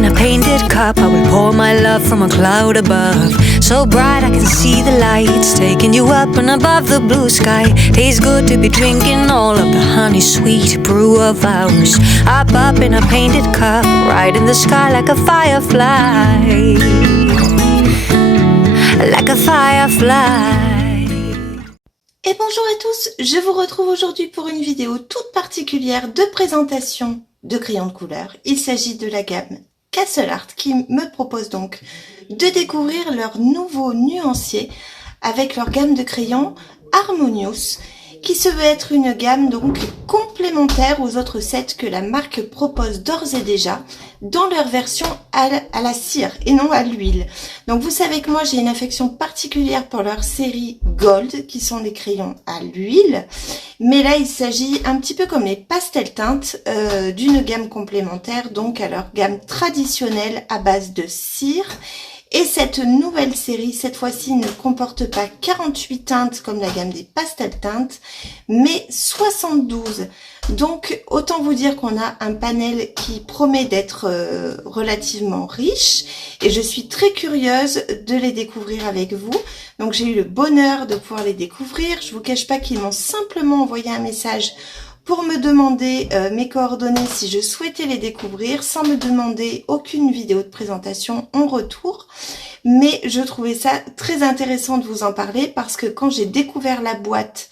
in a painted cup, I will pour my love from a cloud above. So bright I can see the lights, taking you up and above the blue sky. Tastes good to be drinking all of the honey sweet brew of ours. Up in a painted cup, right in the sky like a firefly. Like a firefly. Et bonjour à tous, je vous retrouve aujourd'hui pour une vidéo toute particulière de présentation de crayons de couleur. Il s'agit de la gamme Castle Art qui me propose donc de découvrir leur nouveau nuancier avec leur gamme de crayons Harmonious qui se veut être une gamme donc complémentaire aux autres sets que la marque propose d'ores et déjà dans leur version à la cire et non à l'huile. Donc vous savez que moi j'ai une affection particulière pour leur série Gold qui sont des crayons à l'huile, mais là il s'agit un petit peu comme les pastel teintes d'une gamme complémentaire donc à leur gamme traditionnelle à base de cire. Et cette nouvelle série, cette fois-ci, ne comporte pas 48 teintes comme la gamme des pastel teintes, mais 72. Donc, autant vous dire qu'on a un panel qui promet d'être relativement riche. Et je suis très curieuse de les découvrir avec vous. Donc, j'ai eu le bonheur de pouvoir les découvrir. Je vous cache pas qu'ils m'ont simplement envoyé un message pour me demander mes coordonnées si je souhaitais les découvrir sans me demander aucune vidéo de présentation en retour. Mais je trouvais ça très intéressant de vous en parler parce que quand j'ai découvert la boîte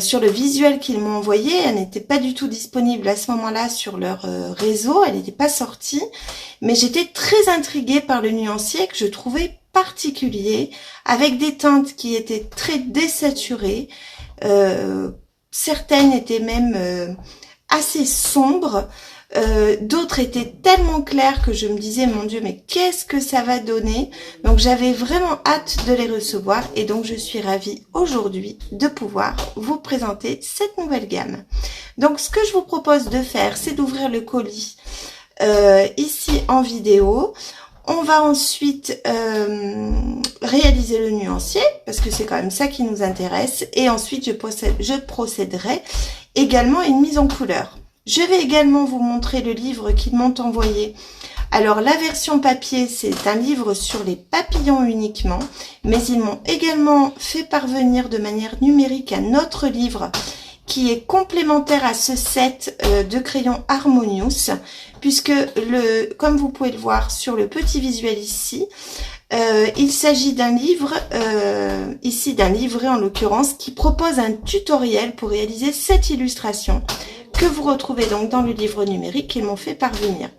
sur le visuel qu'ils m'ont envoyé, elle n'était pas du tout disponible à ce moment-là sur leur réseau, elle n'était pas sortie. Mais j'étais très intriguée par le nuancier que je trouvais particulier avec des teintes qui étaient très désaturées. Certaines étaient même assez sombres, d'autres étaient tellement claires que je me disais mon Dieu mais qu'est-ce que ça va donner. Donc j'avais vraiment hâte de les recevoir et donc je suis ravie aujourd'hui de pouvoir vous présenter cette nouvelle gamme. Donc ce que je vous propose de faire c'est d'ouvrir le colis ici en vidéo. On va ensuite réaliser le nuancier, parce que c'est quand même ça qui nous intéresse. Et ensuite, je procéderai également à une mise en couleur. Je vais également vous montrer le livre qu'ils m'ont envoyé. Alors, la version papier, c'est un livre sur les papillons uniquement. Mais ils m'ont également fait parvenir de manière numérique un autre livre qui est complémentaire à ce set de crayons Harmonious, puisque comme vous pouvez le voir sur le petit visuel ici, il s'agit d'un livre, ici d'un livret en l'occurrence, qui propose un tutoriel pour réaliser cette illustration que vous retrouvez donc dans le livre numérique qu'ils m'ont fait parvenir.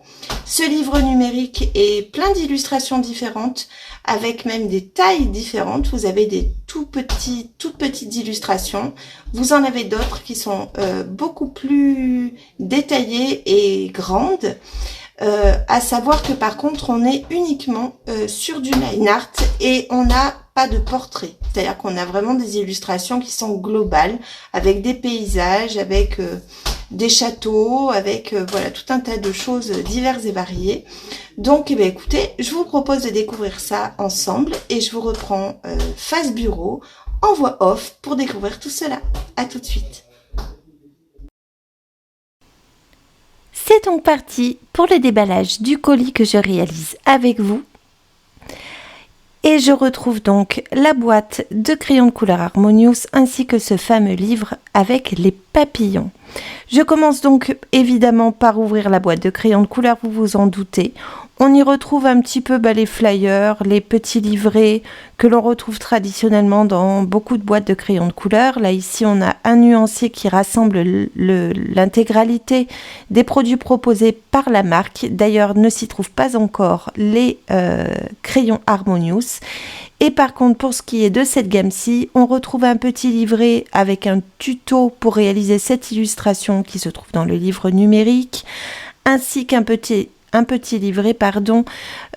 Ce livre numérique est plein d'illustrations différentes, avec même des tailles différentes. Vous avez des toutes petites illustrations. Vous en avez d'autres qui sont beaucoup plus détaillées et grandes. À savoir que par contre, on est uniquement sur du line art et on n'a pas de portrait. C'est-à-dire qu'on a vraiment des illustrations qui sont globales, avec des paysages, avec des châteaux, avec voilà tout un tas de choses diverses et variées. Donc, eh bien, écoutez, je vous propose de découvrir ça ensemble et je vous reprends face bureau en voix off pour découvrir tout cela. À tout de suite. C'est donc parti pour le déballage du colis que je réalise avec vous. Et je retrouve donc la boîte de crayons de couleur Harmonious ainsi que ce fameux livre avec les papillons. Je commence donc évidemment par ouvrir la boîte de crayons de couleur, vous vous en doutez. On y retrouve un petit peu les flyers, les petits livrets que l'on retrouve traditionnellement dans beaucoup de boîtes de crayons de couleur. Là ici on a un nuancier qui rassemble l'intégralité des produits proposés par la marque. D'ailleurs ne s'y trouvent pas encore les crayons Harmonious. Et par contre, pour ce qui est de cette gamme-ci, on retrouve un petit livret avec un tuto pour réaliser cette illustration qui se trouve dans le livre numérique, ainsi qu'un petit livret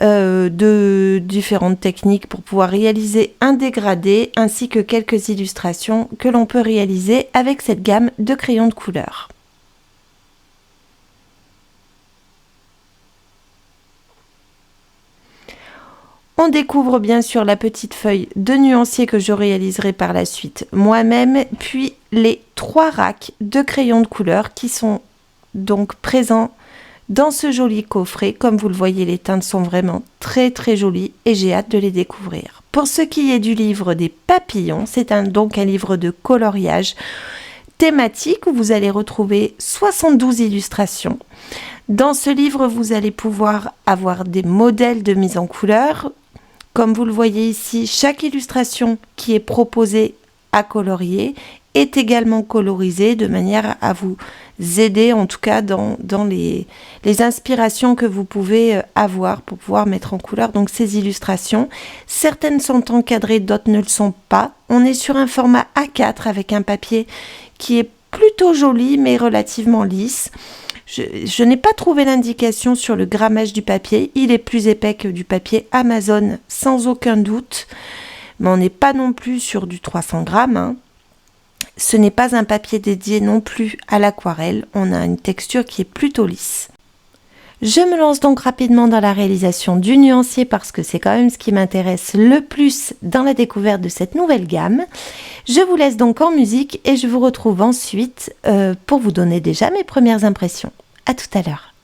de différentes techniques pour pouvoir réaliser un dégradé, ainsi que quelques illustrations que l'on peut réaliser avec cette gamme de crayons de couleur. On découvre bien sûr la petite feuille de nuancier que je réaliserai par la suite moi-même, puis les 3 racks de crayons de couleur qui sont donc présents dans ce joli coffret. Comme vous le voyez, les teintes sont vraiment très très jolies et j'ai hâte de les découvrir. Pour ce qui est du livre des papillons, c'est donc un livre de coloriage thématique où vous allez retrouver 72 illustrations. Dans ce livre, vous allez pouvoir avoir des modèles de mise en couleur. Comme vous le voyez ici, chaque illustration qui est proposée à colorier est également colorisée de manière à vous aider, en tout cas dans les inspirations que vous pouvez avoir pour pouvoir mettre en couleur donc ces illustrations. Certaines sont encadrées, d'autres ne le sont pas. On est sur un format A4 avec un papier qui est plutôt joli mais relativement lisse. Je n'ai pas trouvé l'indication sur le grammage du papier. Il est plus épais que du papier Amazon sans aucun doute, mais on n'est pas non plus sur du 300 grammes, hein. Ce n'est pas un papier dédié non plus à l'aquarelle, on a une texture qui est plutôt lisse. Je me lance donc rapidement dans la réalisation du nuancier parce que c'est quand même ce qui m'intéresse le plus dans la découverte de cette nouvelle gamme. Je vous laisse donc en musique et je vous retrouve ensuite pour vous donner déjà mes premières impressions. À tout à l'heure.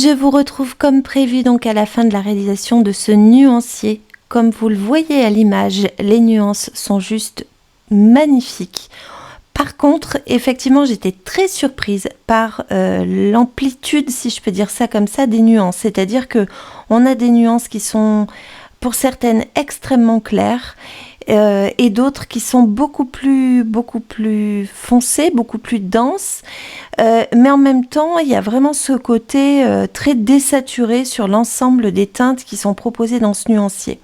Je vous retrouve comme prévu donc à la fin de la réalisation de ce nuancier. Comme vous le voyez à l'image, les nuances sont juste magnifiques. Par contre, effectivement, j'étais très surprise par l'amplitude, si je peux dire ça comme ça, des nuances. C'est-à-dire que on a des nuances qui sont, pour certaines, extrêmement claires et d'autres qui sont beaucoup plus foncées, beaucoup plus denses. Mais en même temps, il y a vraiment ce côté très désaturé sur l'ensemble des teintes qui sont proposées dans ce nuancier.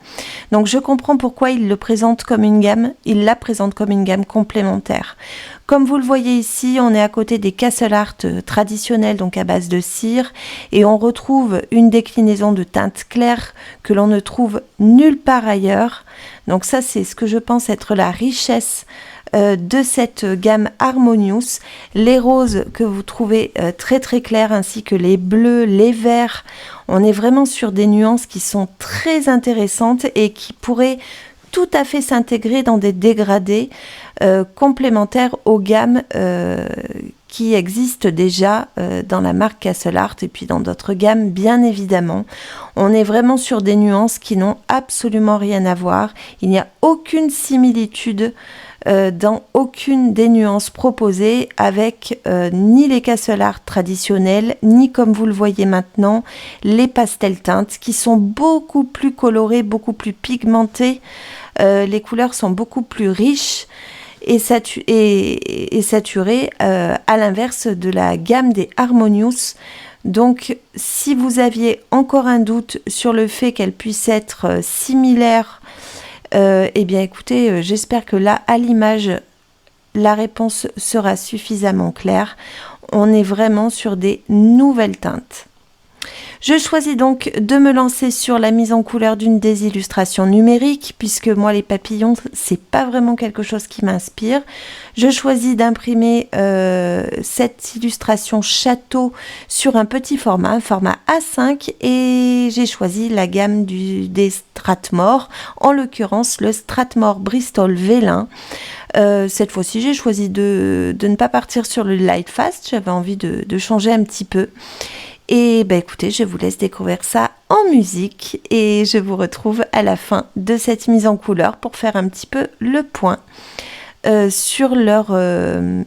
Donc je comprends pourquoi il le présente comme une gamme, il la présente comme une gamme complémentaire. Comme vous le voyez ici, on est à côté des Castle Art traditionnels, donc à base de cire, et on retrouve une déclinaison de teintes claires que l'on ne trouve nulle part ailleurs. Donc ça, c'est ce que je pense être la richesse de cette gamme Harmonious. Les roses que vous trouvez très très claires, ainsi que les bleus, les verts, on est vraiment sur des nuances qui sont très intéressantes et qui pourraient tout à fait s'intégrer dans des dégradés complémentaires aux gammes qui existent déjà dans la marque Castle Art et puis dans d'autres gammes, bien évidemment. On est vraiment sur des nuances qui n'ont absolument rien à voir. Il n'y a aucune similitude dans aucune des nuances proposées avec ni les Castle Art traditionnels, ni comme vous le voyez maintenant, les pastel teintes qui sont beaucoup plus colorées, beaucoup plus pigmentées. Les couleurs sont beaucoup plus riches et saturées à l'inverse de la gamme des Harmonious. Donc si vous aviez encore un doute sur le fait qu'elle puisse être similaire, eh bien écoutez, j'espère que là à l'image la réponse sera suffisamment claire. On est vraiment sur des nouvelles teintes. Je choisis donc de me lancer sur la mise en couleur d'une des illustrations numériques, puisque moi les papillons, c'est pas vraiment quelque chose qui m'inspire. Je choisis d'imprimer cette illustration château sur un petit format, un format A5, et j'ai choisi la gamme des Strathmore, en l'occurrence le Strathmore Bristol Vélin. Cette fois-ci, j'ai choisi de ne pas partir sur le light fast, j'avais envie de changer un petit peu. Et ben écoutez, je vous laisse découvrir ça en musique et je vous retrouve à la fin de cette mise en couleur pour faire un petit peu le point sur leur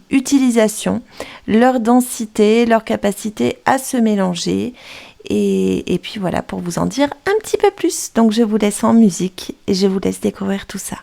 utilisation, leur densité, leur capacité à se mélanger et puis voilà pour vous en dire un petit peu plus. Donc je vous laisse en musique et je vous laisse découvrir tout ça.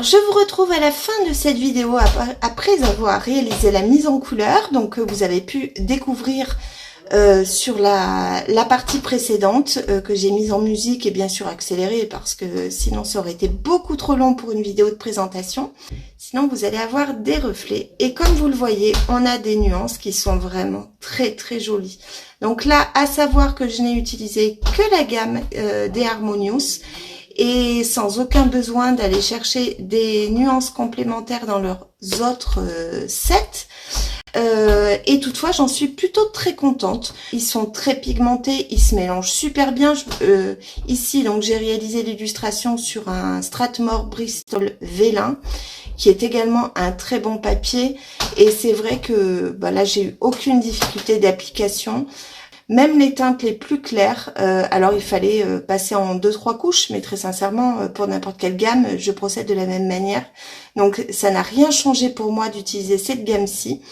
Alors, je vous retrouve à la fin de cette vidéo après avoir réalisé la mise en couleur, donc vous avez pu découvrir sur la partie précédente que j'ai mise en musique et bien sûr accélérée parce que sinon ça aurait été beaucoup trop long pour une vidéo de présentation. Sinon vous allez avoir des reflets et comme vous le voyez, on a des nuances qui sont vraiment très très jolies. Donc là, à savoir que je n'ai utilisé que la gamme des Harmonious et sans aucun besoin d'aller chercher des nuances complémentaires dans leurs autres sets. Et toutefois, j'en suis plutôt très contente. Ils sont très pigmentés, ils se mélangent super bien. Ici, donc, j'ai réalisé l'illustration sur un Strathmore Bristol Vélin, qui est également un très bon papier. Et c'est vrai que là, j'ai eu aucune difficulté d'application. Même les teintes les plus claires, alors il fallait passer en 2-3 couches, mais très sincèrement, pour n'importe quelle gamme, je procède de la même manière. Donc ça n'a rien changé pour moi d'utiliser cette gamme-ci.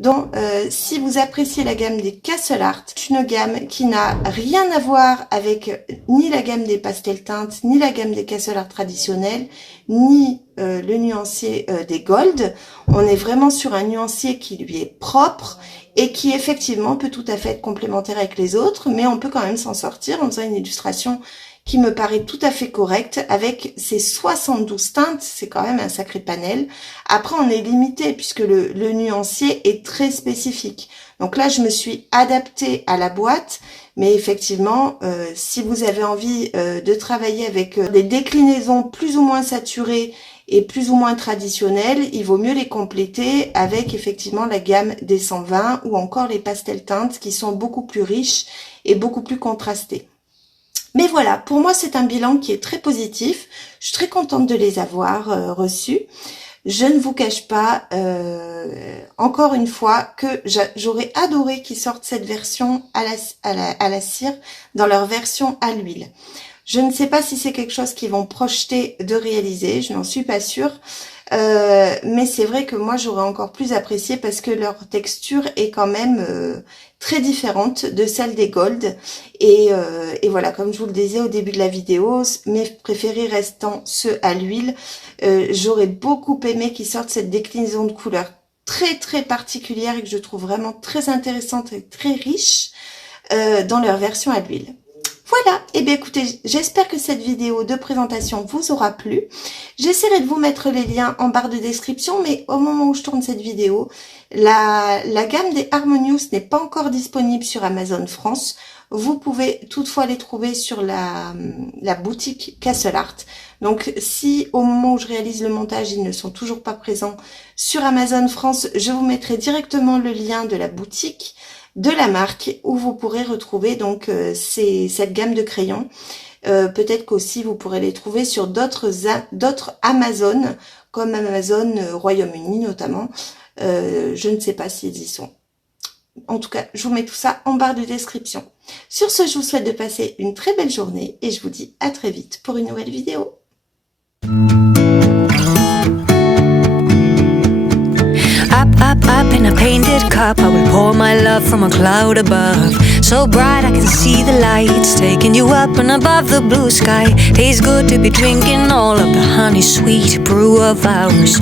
Donc si vous appréciez la gamme des Castle Art, c'est une gamme qui n'a rien à voir avec ni la gamme des pastel teintes, ni la gamme des Castle Art traditionnels, ni le nuancier des Gold. On est vraiment sur un nuancier qui lui est propre et qui effectivement peut tout à fait être complémentaire avec les autres, mais on peut quand même s'en sortir en faisant une illustration qui me paraît tout à fait correcte avec ces 72 teintes, c'est quand même un sacré panel. Après, on est limité puisque le nuancier est très spécifique. Donc là, je me suis adaptée à la boîte, mais effectivement, si vous avez envie de travailler avec des déclinaisons plus ou moins saturées et plus ou moins traditionnelles, il vaut mieux les compléter avec effectivement la gamme des 120 ou encore les pastel teintes qui sont beaucoup plus riches et beaucoup plus contrastés. Mais voilà, pour moi c'est un bilan qui est très positif. Je suis très contente de les avoir reçus. Je ne vous cache pas, encore une fois, que j'aurais adoré qu'ils sortent cette version à la cire dans leur version à l'huile. Je ne sais pas si c'est quelque chose qu'ils vont projeter de réaliser, je n'en suis pas sûre. Mais c'est vrai que moi j'aurais encore plus apprécié parce que leur texture est quand même très différente de celle des Gold. Et voilà, comme je vous le disais au début de la vidéo, mes préférés restant ceux à l'huile, j'aurais beaucoup aimé qu'ils sortent cette déclinaison de couleurs très très particulière et que je trouve vraiment très intéressante et très riche dans leur version à l'huile. Voilà, et bien écoutez, j'espère que cette vidéo de présentation vous aura plu. J'essaierai de vous mettre les liens en barre de description, mais au moment où je tourne cette vidéo, la gamme des Harmonious n'est pas encore disponible sur Amazon France. Vous pouvez toutefois les trouver sur la boutique Castle Art. Donc si au moment où je réalise le montage, ils ne sont toujours pas présents sur Amazon France, je vous mettrai directement le lien de la boutique de la marque où vous pourrez retrouver donc cette gamme de crayons. Peut-être qu'aussi vous pourrez les trouver sur d'autres Amazon, comme Amazon Royaume-Uni notamment. Je ne sais pas s'ils y sont. En tout cas, je vous mets tout ça en barre de description. Sur ce, je vous souhaite de passer une très belle journée et je vous dis à très vite pour une nouvelle vidéo. Up in a painted cup, I will pour my love from a cloud above. So bright I can see the lights taking you up and above the blue sky. Tastes good to be drinking all of the honey sweet brew of ours.